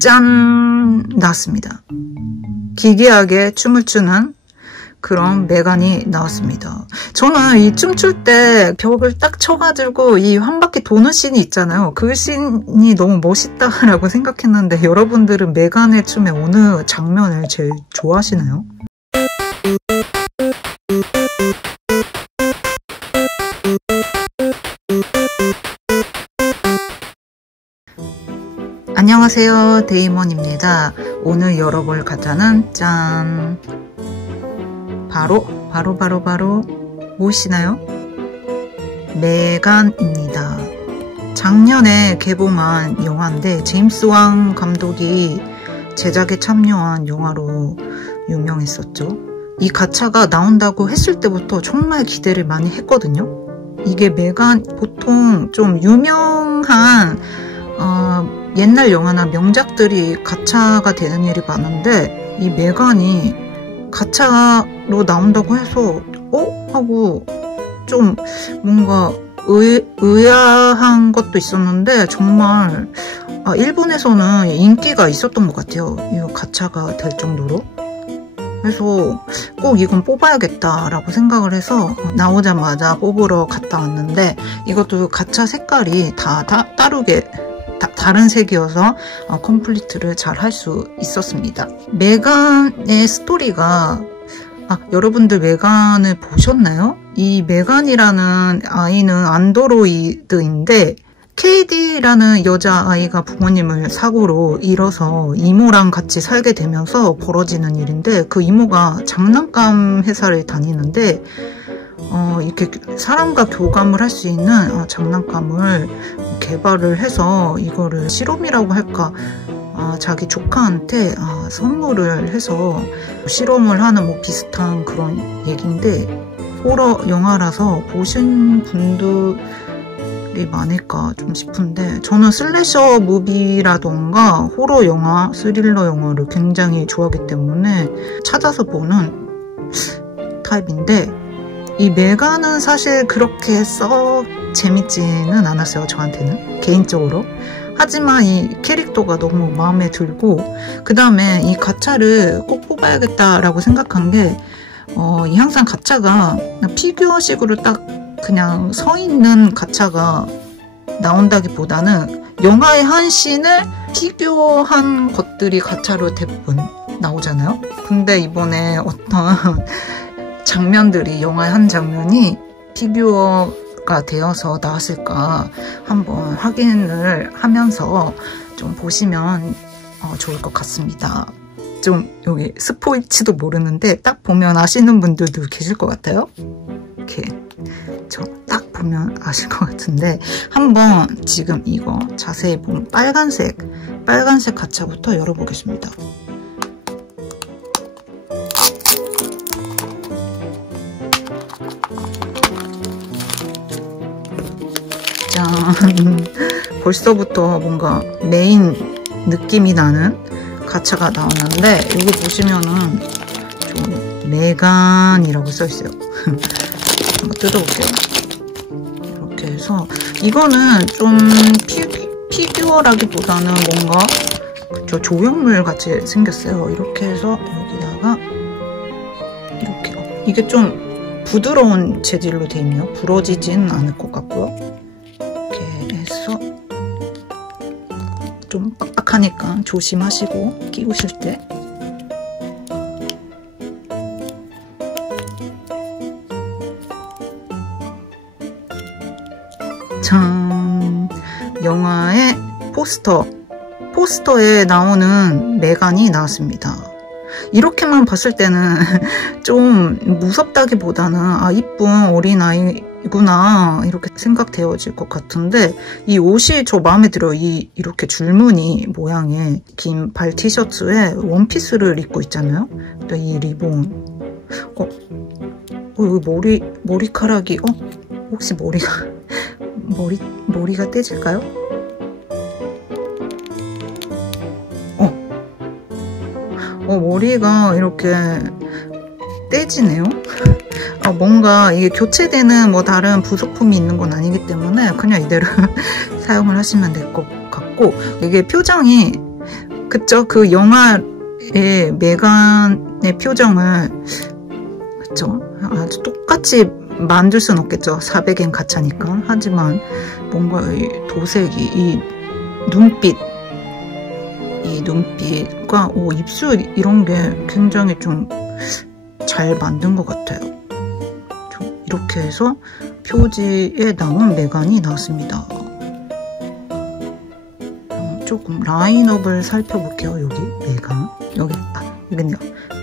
짠! 나왔습니다. 기괴하게 춤을 추는 그런 메간이 나왔습니다. 저는 이 춤출 때 벽을 딱 쳐가지고 이 한 바퀴 도는 씬이 있잖아요. 그 씬이 너무 멋있다라고 생각했는데 여러분들은 메간의 춤의 어느 장면을 제일 좋아하시나요? 안녕하세요, 데이먼입니다. 오늘 열어볼 가짜는 짠! 바로 무엇이나요? 메간입니다. 작년에 개봉한 영화인데 제임스 왕 감독이 제작에 참여한 영화로 유명했었죠. 이 가차가 나온다고 했을 때부터 정말 기대를 많이 했거든요. 이게 메간, 보통 좀 유명한 옛날 영화나 명작들이 가차가 되는 일이 많은데 이 메간이 가차로 나온다고 해서 하고 좀 뭔가 의아한 것도 있었는데 정말 일본에서는 인기가 있었던 것 같아요. 이 가차가 될 정도로. 그래서 꼭 이건 뽑아야겠다라고 생각을 해서 나오자마자 뽑으러 갔다 왔는데 이것도 가차 색깔이 다 다른 색이어서 컴플리트를 잘 할 수 있었습니다. 메간의 스토리가 여러분들 메간을 보셨나요? 이 메간이라는 아이는 안드로이드인데 케이디라는 여자아이가 부모님을 사고로 잃어서 이모랑 같이 살게 되면서 벌어지는 일인데 그 이모가 장난감 회사를 다니는데 이렇게 사람과 교감을 할 수 있는 장난감을 개발을 해서 이거를 실험이라고 할까 자기 조카한테 선물을 해서 실험을 하는 뭐 비슷한 그런 얘기인데 호러 영화라서 보신 분들이 많을까 좀 싶은데 저는 슬래셔 무비라던가 호러 영화, 스릴러 영화를 굉장히 좋아하기 때문에 찾아서 보는 타입인데 이 메간은 사실 그렇게 썩 재밌지는 않았어요. 저한테는 개인적으로. 하지만 이 캐릭터가 너무 마음에 들고 그 다음에 이 가차를 꼭 뽑아야겠다라고 생각한 게 이 항상 가차가 피규어식으로 딱 그냥 서 있는 가차가 나온다기보다는 영화의 한 씬을 피규어한 것들이 가차로 대부분 나오잖아요. 근데 이번에 어떤 장면들이 영화의 한 장면이 피규어가 되어서 나왔을까 한번 확인을 하면서 좀 보시면 좋을 것 같습니다. 좀 여기 스포일지도 모르는데 딱 보면 아시는 분들도 계실 것 같아요. 이렇게 저 딱 보면 아실 것 같은데 한번 지금 이거 자세히 보면 빨간색 가차부터 열어보겠습니다. 짠! 벌써부터 뭔가 메인 느낌이 나는 가차가 나왔는데 여기 보시면은 좀 메간이라고 써있어요. 한번 뜯어볼게요. 이렇게 해서 이거는 좀 피규어라기보다는 뭔가 그쵸, 조형물 같이 생겼어요. 이렇게 해서 여기다가 이렇게 이게 좀 부드러운 재질로 되어 있네요. 부러지진 않을 것 같고요. 이렇게 해서 좀 빡빡하니까 조심하시고 끼우실 때. 짠! 영화의 포스터에 나오는 메간이 나왔습니다. 이렇게만 봤을 때는 좀 무섭다기보다는 이쁜 어린아이구나 이렇게 생각되어질 것 같은데 이 옷이 저 마음에 들어요. 이렇게 줄무늬 모양의 긴 발 티셔츠에 원피스를 입고 있잖아요. 또 이 리본 여기 머리카락이 혹시 머리가 떼질까요? 머리가 이렇게 떼지네요. 뭔가 이게 교체되는 뭐 다른 부속품이 있는 건 아니기 때문에 그냥 이대로 사용을 하시면 될 것 같고 이게 표정이 그쵸? 그 영화의 메간의 표정을, 그쵸? 아주 똑같이 만들 순 없겠죠. 400엔 가차니까. 하지만 뭔가 이 도색이, 이 눈빛과 입술 이런 게 굉장히 좀 잘 만든 것 같아요. 이렇게 해서 표지에 나온 메간이 나왔습니다. 조금 라인업을 살펴볼게요. 여기 메간, 여기 여기네요.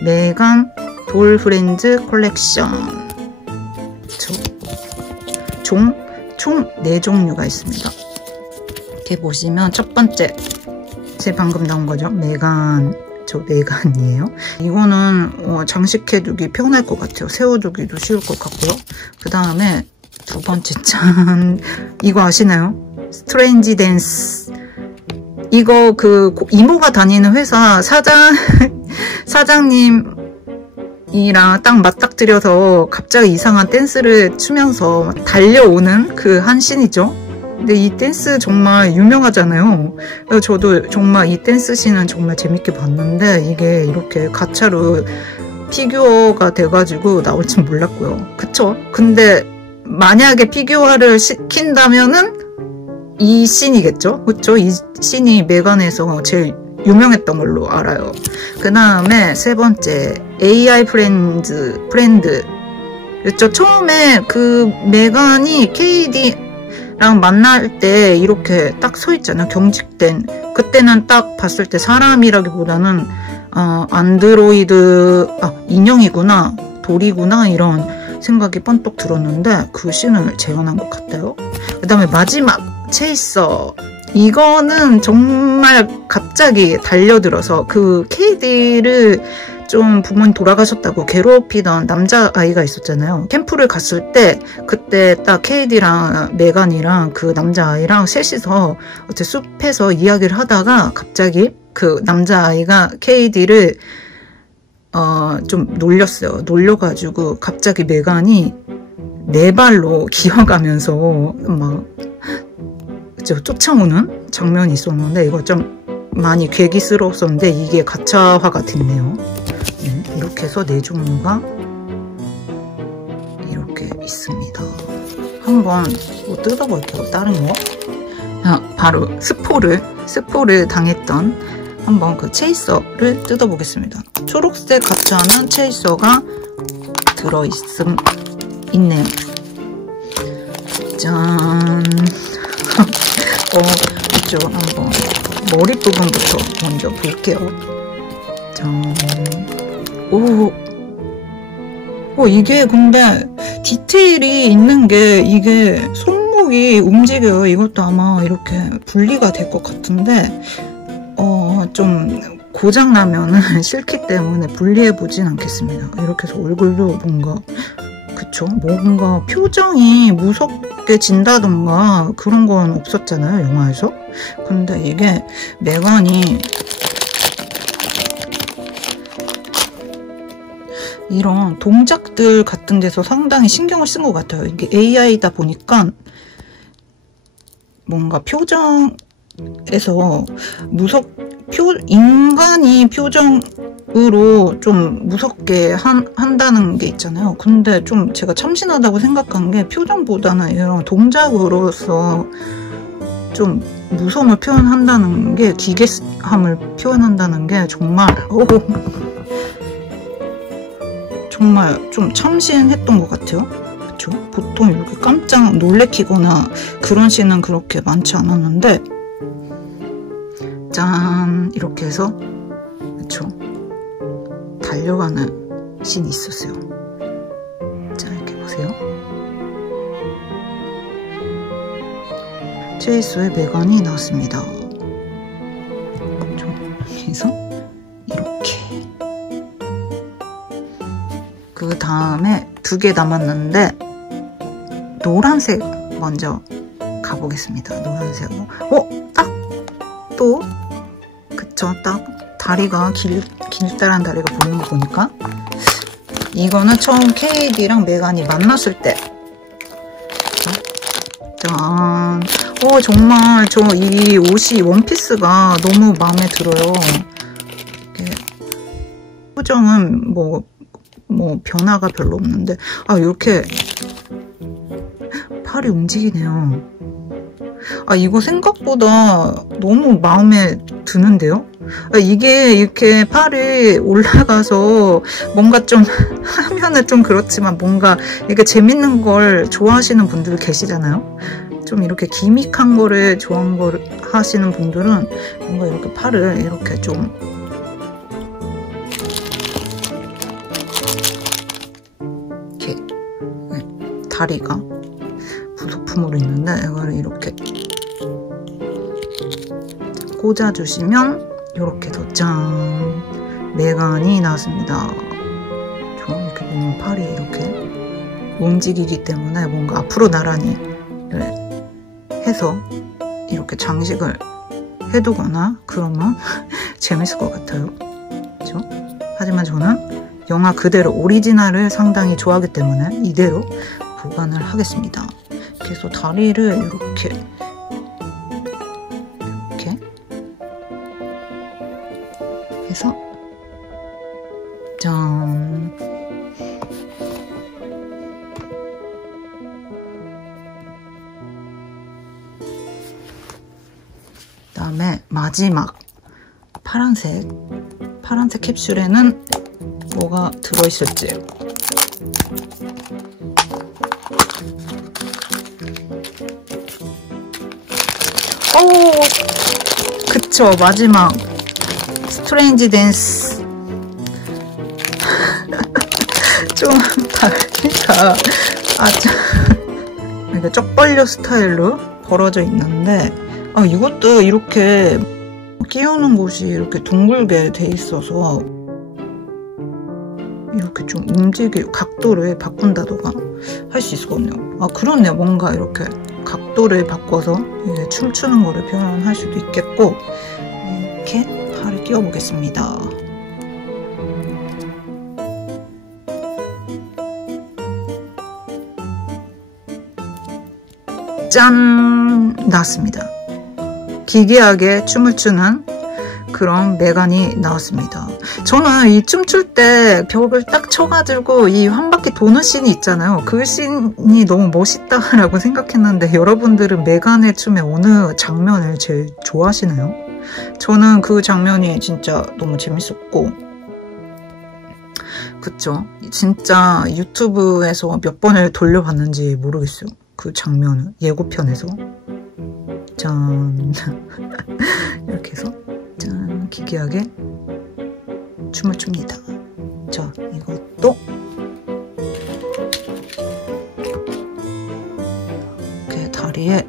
메간 돌 프렌즈 콜렉션. 총 4종류가 있습니다. 이렇게 보시면 첫 번째, 제 방금 나온 거죠. 메간이에요. 이거는 장식해두기 편할 것 같아요. 세워두기도 쉬울 것 같고요. 그 다음에 두 번째 짠, 이거 아시나요? 스트레인지 댄스. 이거 그 이모가 다니는 회사 사장님이랑 딱 맞닥뜨려서 갑자기 이상한 댄스를 추면서 달려오는 그 한 씬이죠. 근데 이 댄스 정말 유명하잖아요. 그래서 저도 정말 이 댄스 씬은 정말 재밌게 봤는데, 이게 이렇게 가차로 피규어가 돼가지고 나올 줄 몰랐고요. 그쵸? 근데 만약에 피규어화를 시킨다면은 이 씬이겠죠? 그쵸? 이 씬이 메간에서 제일 유명했던 걸로 알아요. 그 다음에 세 번째, AI 프렌드. 그쵸? 처음에 그 메간이 KD랑 만날 때 이렇게 딱 서 있잖아요. 경직된. 그때는 딱 봤을 때 사람이라기보다는 안드로이드, 인형이구나, 돌이구나, 이런 생각이 번뜩 들었는데, 그 씬을 재현한 것 같아요. 그 다음에 마지막, 체이서. 이거는 정말 갑자기 달려들어서 그 KD를 좀 부모님 돌아가셨다고 괴롭히던 남자아이가 있었잖아요. 캠프를 갔을 때 그때 딱 KD랑 메간이랑 그 남자아이랑 셋이서 어째 숲에서 이야기를 하다가 갑자기 그 남자아이가 KD를 좀 놀렸어요. 놀려가지고 갑자기 메간이 네 발로 기어가면서 막 쫓아오는 장면이 있었는데, 이거 좀 많이 괴기스러웠었는데 이게 가차화가 됐네요. 이렇게 해서 4종류가 이렇게 있습니다. 한번 뜯어볼게요. 다른 거. 바로 스포를 당했던 한번 그 체이서를 뜯어보겠습니다. 초록색 가차는 체이서가 있네요. 짠. 이쪽 한번 머리 부분부터 먼저 볼게요. 짠. 이게 근데 디테일이 있는 게, 이게 손목이 움직여요. 이것도 아마 이렇게 분리가 될 것 같은데, 좀 고장나면은 싫기 때문에 분리해보진 않겠습니다. 이렇게 해서 얼굴도 뭔가 표정이 무섭게 진다던가 그런 건 없었잖아요, 영화에서. 근데 이게 메간이 이런 동작들 같은 데서 상당히 신경을 쓴 것 같아요. 이게 AI다 보니까 뭔가 표정에서 인간이 표정으로 좀 무섭게 한다는 게 있잖아요. 근데 좀 제가 참신하다고 생각한 게, 표정보다는 이런 동작으로서 좀 무서움을 표현한다는 게, 기괴함을 표현한다는 게 정말 좀 참신했던 것 같아요. 그쵸? 보통 이렇게 깜짝 놀래키거나 그런 씬은 그렇게 많지 않았는데, 짠, 이렇게 해서 그쵸? 달려가는 씬이 있었어요. 자, 이렇게 보세요. 체이소의 메간이 나왔습니다. 그래서 이렇게. 그 다음에 2개 남았는데, 노란색 먼저 가보겠습니다. 노란색으로. 딱 다리가 길다란 다리가 보이는 거 보니까, 이거는 처음 KD랑 메간이 만났을 때. 짠. 정말 이 옷이 원피스가 너무 마음에 들어요. 표정은 뭐 변화가 별로 없는데, 이렇게 팔이 움직이네요. 이거 생각보다 너무 마음에 드는데요? 이게 이렇게 팔이 올라가서 뭔가 좀 하면은 좀 그렇지만 뭔가 이렇게 재밌는 걸 좋아하시는 분들 계시잖아요? 좀 이렇게 기믹한 거를 좋아하시는 분들은 뭔가 이렇게 팔을 이렇게 좀 이렇게 다리가 부속품으로 있는데 이거를 이렇게 꽂아주시면 이렇게 해서 짠! 메간이 나왔습니다. 이렇게 보면 팔이 이렇게 움직이기 때문에 뭔가 앞으로 나란히 해서 이렇게 장식을 해두거나 그러면 재밌을 것 같아요. 그렇죠? 하지만 저는 영화 그대로 오리지널을 상당히 좋아하기 때문에 이대로 보관을 하겠습니다. 그래서 다리를 이렇게 해서 짠! 그다음에 마지막 파란색 캡슐에는 뭐가 들어있을지. 그쵸, 마지막 스트레인지 댄스. 좀 다리가 이렇게 쪽벌려 스타일로 벌어져 있는데, 이것도 이렇게 끼우는 곳이 이렇게 둥글게 돼 있어서 이렇게 좀 각도를 바꾼다던가 할 수 있거든요. 그렇네요. 뭔가 이렇게 각도를 바꿔서 이게 춤추는 거를 표현할 수도 있겠고, 이렇게 팔을 끼워 보겠습니다. 짠! 나왔습니다. 기괴하게 춤을 추는 그런 메간이 나왔습니다. 저는 이 춤출 때 벽을 딱 쳐가지고 이 한 바퀴 도는 씬이 있잖아요. 그 씬이 너무 멋있다라고 생각했는데, 여러분들은 메간의 춤의 어느 장면을 제일 좋아하시나요? 저는 그 장면이 진짜 너무 재밌었고, 그쵸? 진짜 유튜브에서 몇 번을 돌려봤는지 모르겠어요. 그 장면을 예고편에서 짠 이렇게 해서 짠 기괴하게 춤을 춥니다. 자, 이것도 이렇게 다리에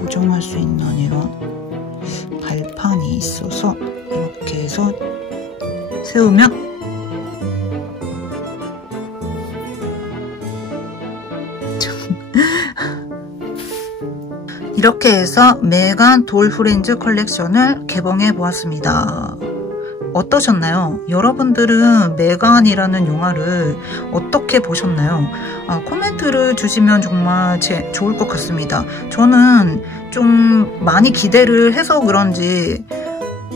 고정할 수 있는 이런 발판이 있어서 이렇게 해서 세우면 이렇게 해서 메간 돌 프렌즈 컬렉션을 개봉해 보았습니다. 어떠셨나요? 여러분들은 메간이라는 영화를 어떻게 보셨나요? 코멘트를 주시면 정말 좋을 것 같습니다. 저는 좀 많이 기대를 해서 그런지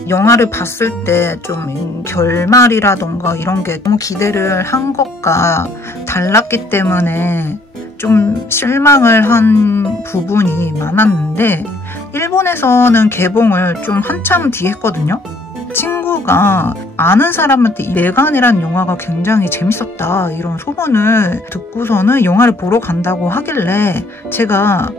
영화를 봤을 때 좀 결말이라던가 이런 게 너무 기대를 한 것과 달랐기 때문에 좀 실망을 한 부분이 많았는데, 일본에서는 개봉을 좀 한참 뒤에 했거든요. 친구가 아는 사람한테 이 메간이라는 영화가 굉장히 재밌었다 이런 소문을 듣고서는 영화를 보러 간다고 하길래 제가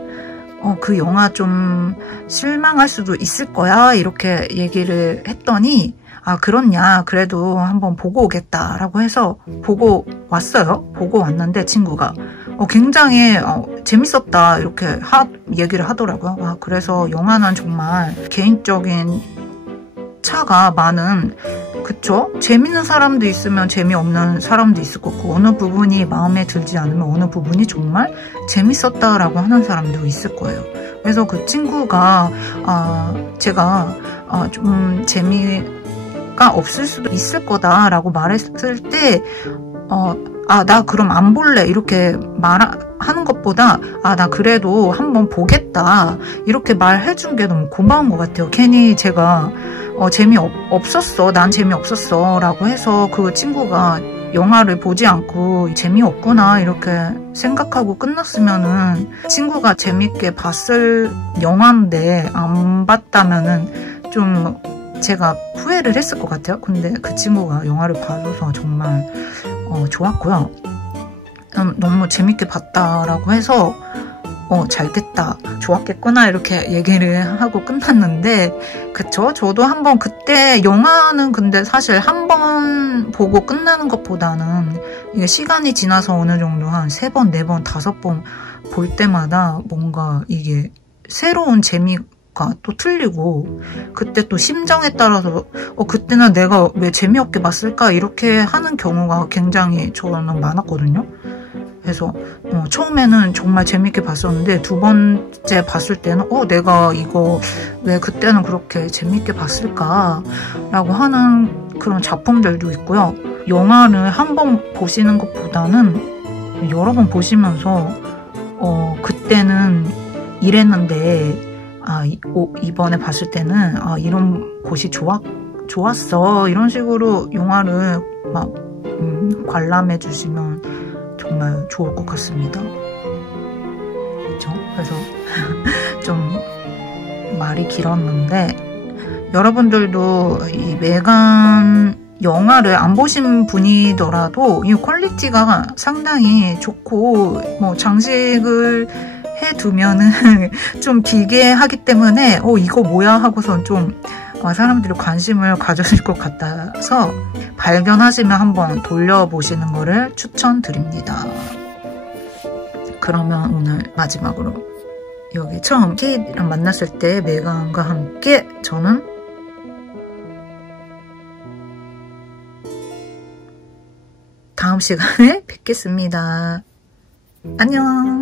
그 영화 좀 실망할 수도 있을 거야 이렇게 얘기를 했더니, 그렇냐, 그래도 한번 보고 오겠다라고 해서 보고 왔어요. 보고 왔는데 친구가 굉장히 재밌었다 이렇게 얘기를 하더라고요. 그래서 영화는 정말 개인적인 차가 많은, 그쵸? 재밌는 사람도 있으면 재미없는 사람도 있을 거고, 어느 부분이 마음에 들지 않으면 어느 부분이 정말 재밌었다라고 하는 사람도 있을 거예요. 그래서 그 친구가 제가 좀 재미가 없을 수도 있을 거다라고 말했을 때 나 그럼 안 볼래 이렇게 말하는 것보다 나 그래도 한번 보겠다 이렇게 말해준 게 너무 고마운 것 같아요. 괜히 제가 재미없었어, 난 재미없었어 라고 해서 그 친구가 영화를 보지 않고 재미없구나 이렇게 생각하고 끝났으면은 친구가 재밌게 봤을 영화인데 안 봤다면은 좀 제가 후회를 했을 것 같아요. 근데 그 친구가 영화를 봐줘서 정말 좋았고요. 너무 재밌게 봤다라고 해서 잘됐다, 좋았겠구나 이렇게 얘기를 하고 끝났는데 그쵸? 저도 한번 그때 영화는 근데 사실 한 번 보고 끝나는 것보다는 이게 시간이 지나서 어느 정도 한 3번, 4번, 5번 볼 때마다 뭔가 이게 새로운 재미가 또 틀리고 그때 또 심정에 따라서 그때는 내가 왜 재미없게 봤을까 이렇게 하는 경우가 굉장히 저는 많았거든요. 그래서 처음에는 정말 재밌게 봤었는데 두 번째 봤을 때는 내가 이거 왜 그때는 그렇게 재밌게 봤을까 라고 하는 그런 작품들도 있고요. 영화를 한 번 보시는 것보다는 여러 번 보시면서 그때는 이랬는데 이번에 봤을 때는 이런 곳이 좋았어 이런 식으로 영화를 막 관람해 주시면 정말 좋을 것 같습니다. 그렇죠? 그래서 좀 말이 길었는데 여러분들도 이 메간 영화를 안 보신 분이더라도 이 퀄리티가 상당히 좋고 뭐 장식을 해두면은 좀 기괴하기 때문에 이거 뭐야 하고선 좀 사람들이 관심을 가져줄 것 같아서 발견하시면 한번 돌려보시는 거를 추천드립니다. 그러면 오늘 마지막으로 여기 처음 케이트랑 만났을 때 메간과 함께 저는 다음 시간에 뵙겠습니다. 안녕.